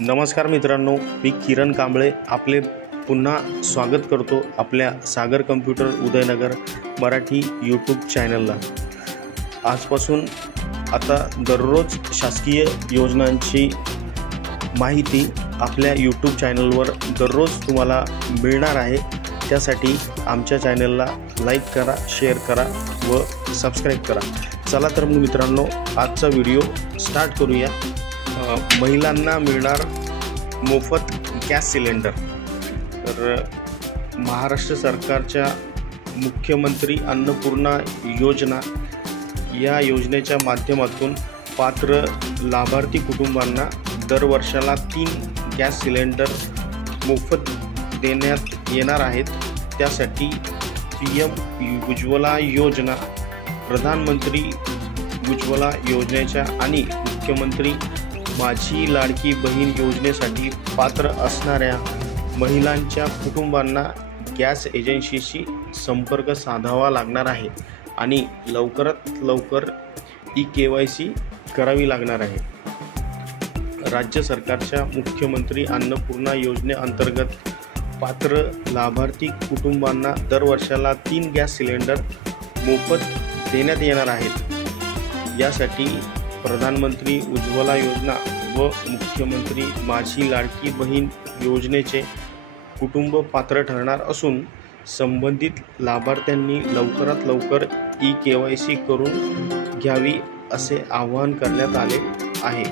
नमस्कार मित्रांनो, मी किरण कांबळे आपले पुन्हा स्वागत करतो आपल्या सागर कम्प्युटर उदयनगर मराठी यूट्यूब चॅनलला। आजपासून आता दररोज शासकीय योजनांची माहिती आपल्या यूट्यूब चॅनलवर दररोज तुम्हाला मिळणार आहे। त्यासाठी आमच्या चॅनलला लाईक करा, शेअर करा व सबस्क्राईब करा। चला तर मग मित्रांनो, आजचा व्हिडिओ स्टार्ट करूया। महिलांना मिळणार मोफत गॅस सिलेंडर। तर महाराष्ट्र सरकारच्या मुख्यमंत्री अन्नपूर्णा योजना या योजनेच्या माध्यमातून पात्र लाभार्थी कुटुंबांना दर वर्षाला 3 गॅस सिलेंडर मोफत देण्यात येणार आहेत। त्यासाठी PM उज्ज्वला योजना, प्रधानमंत्री उज्ज्वला योजनेच्या आणि मुख्यमंत्री माझी लाडकी बहीण योजनेसाठी पात्र असणाऱ्या महिलांच्या कुटुंबांना गॅस एजन्सीशी संपर्क साधावा लागणार आहे आणि लवकरात लवकर KYC करावी लागणार आहे। राज्य सरकारच्या मुख्यमंत्री अन्नपूर्णा योजनेअंतर्गत पात्र लाभार्थी कुटुंबांना दर वर्षाला 3 गॅस सिलेंडर मोफत देण्यात येणार आहेत। यासाठी प्रधानमंत्री उज्ज्वला योजना व मुख्यमंत्री माझी लाडकी बहीण योजनेचे कुटुंब पात्र ठरणार असून संबंधित लाभार्थ्यांनी लवकरात लवकर KYC करून घ्यावी असे आवाहन करण्यात आले आहे।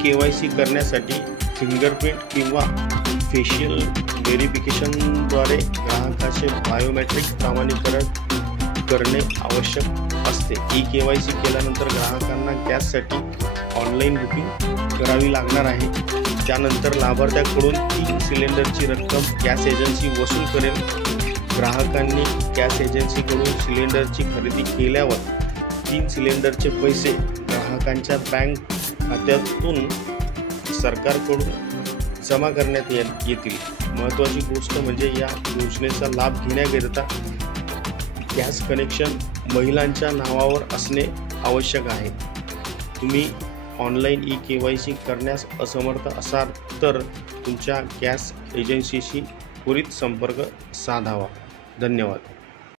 KYC करण्यासाठी फिंगरप्रिंट किंवा फेशियल व्हेरिफिकेशनद्वारे ग्राहकाचे बायोमेट्रिक प्रमाणीकरण करणे आवश्यक असते। KYC केल्यानंतर ग्राहकांना गॅससाठी ऑनलाईन बुकिंग करावी लागणार आहे। त्यानंतर लाभार्थ्याकडून 3 सिलेंडरची रक्कम गॅस एजन्सी वसूल करेल। ग्राहकांनी गॅस एजन्सीकडून सिलेंडरची खरेदी केल्यावर 3 सिलेंडरचे पैसे ग्राहकांच्या बँक खात्यातून सरकारकडून जमा करण्यात येतील। महत्त्वाची गोष्ट म्हणजे या योजनेचा लाभ घेण्याकरिता गॅस कनेक्शन महिलांच्या नावावर असणे आवश्यक आहे। तुम्ही ऑनलाईन KYC करण्यास असमर्थ असाल तर तुमच्या गॅस एजन्सीशी त्वरित संपर्क साधावा। धन्यवाद।